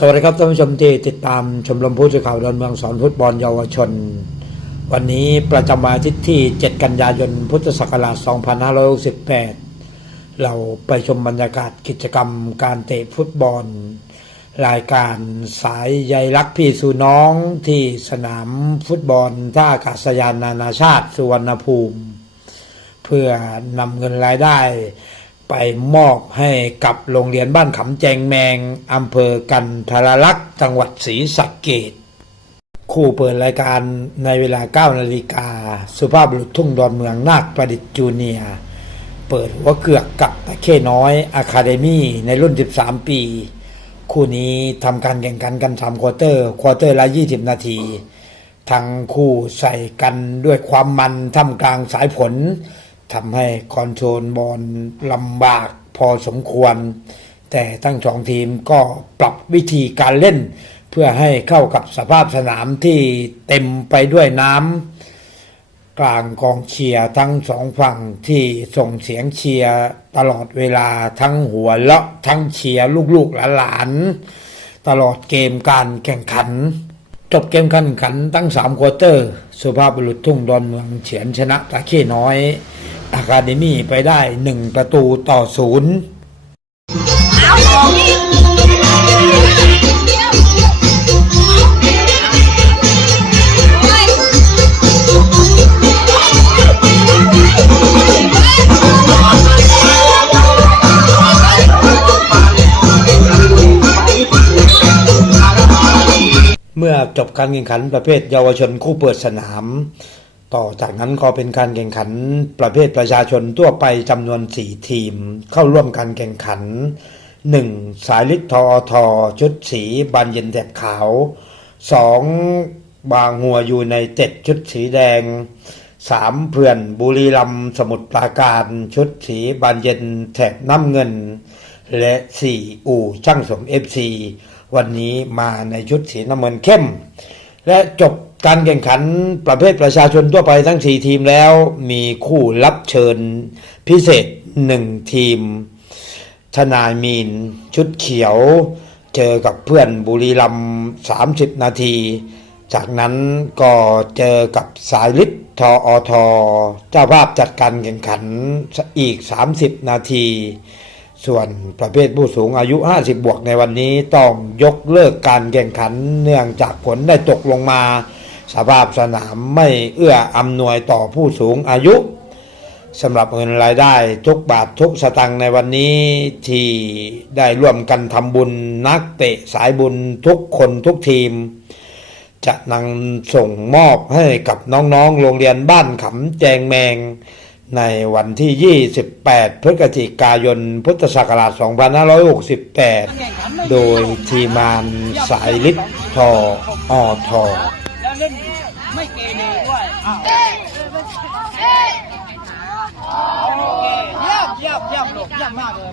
สวัสดีครับท่านผู้ชมที่ติดตามชมรมผู้สื่อข่าวดอนเมืองสอนฟุตบอลเยาวชน วันนี้ประจำวันอาทิตย์ที่ 7 กันยายนพุทธศักราช 2568 เราไปชมบรรยากาศกิจกรรมการเตะฟุตบอล รายการสายใยรักพี่สู่น้องที่สนามฟุตบอลท่าอากาศยานนานาชาติสุวรรณภูมิ เพื่อนำเงินรายได้ ไปมอบให้กับโรงเรียนบ้านขำแจงแมงอำเภอกันทรลักษ์จังหวัดศรีสะเกดคู่เปิดรายการในเวลา 9 นาฬิกา สุภาพบุรุษทุ่งดอนเมืองนาคประดิษฐ์จูเนียร์เปิดหัวเกือกกับตะเข้น้อยอะคาเดมี่ในรุ่น 13 ปี คู่นี้ทำการแข่งขันกัน 3 ควอเตอร์ ควอเตอร์ละ 20 นาที ทั้งคู่ใส่กันด้วยความมันท่ามกลางสายฝน ทำให้คอนโทรลบอลลำบากพอสมควร แต่ทั้งสองทีมก็ปรับวิธีการเล่น เพื่อให้เข้ากับสภาพสนามที่เต็มไปด้วยน้ำกลางกองเชียร์ทั้งสองฝั่งที่ส่งเสียงเชียร์ตลอดเวลาทั้งหัวเราะทั้งเชียร์ลูกๆหลานๆตลอดเกมการแข่งขันจบเกมการแข่งขันตั้งสามควอเตอร์ สุภาพบุรุษทุ่งดอนเมืองเฉียนชนะตะเข้น้อย อะคาเดมี่ไปได้หนึ่งประตูต่อศูนย์เมื่อจบการแข่งขันประเภทเยาวชนคู่เปิดสนาม ต่อจากนั้นก็เป็นการแข่งขันประเภทประชาชนทั่วไปจำนวน 4 ทีม เข้าร่วมการแข่งขัน 1. สายลิดทอทอชุดสีบานเย็นแถบขาว 2. บางหัวอยู่ในเจ็ดชุดสีแดง 3. เพื่อนบุรีรัมสมุทรปราการชุดสีบานเย็นแถบน้ำเงิน และ 4 อู่ช่างสม FC วันนี้มาในชุดสีน้ำเงินเข้ม และจบ การแข่งขันประเภทประชาชนทั่วไปทั้ง 4 ทีมแล้ว มีคู่รับเชิญพิเศษ 1 ทีมทนายมีน ชุดเขียว เจอกับเพื่อนบุรีรัมย์30 นาที จากนั้นก็เจอกับสายลิศทออทอเจ้าภาพจัดการแข่งขันอีก 30 นาที ส่วนประเภทผู้สูงอายุ 50 บวกในวันนี้ต้องยกเลิกการแข่งขันเนื่องจากฝนได้ตกลงมา สภาพสนามไม่เอื้ออำนวยต่อผู้สูงอายุสำหรับเงินรายได้ทุกบาททุกสตังค์ในวันนี้ที่ได้ร่วมกันทำบุญนักเตะสายบุญทุกคนทุกทีม จะนำส่งมอบให้กับน้องๆ โรงเรียนบ้านขำแจงแมง ในวันที่ 28 พฤศจิกายน พุทธศักราช 2568 โดยทีมานสายลิศทออทอ เคเยี่ยมเยี่ยมเยี่ยมลูกเยี่ยมมากเลย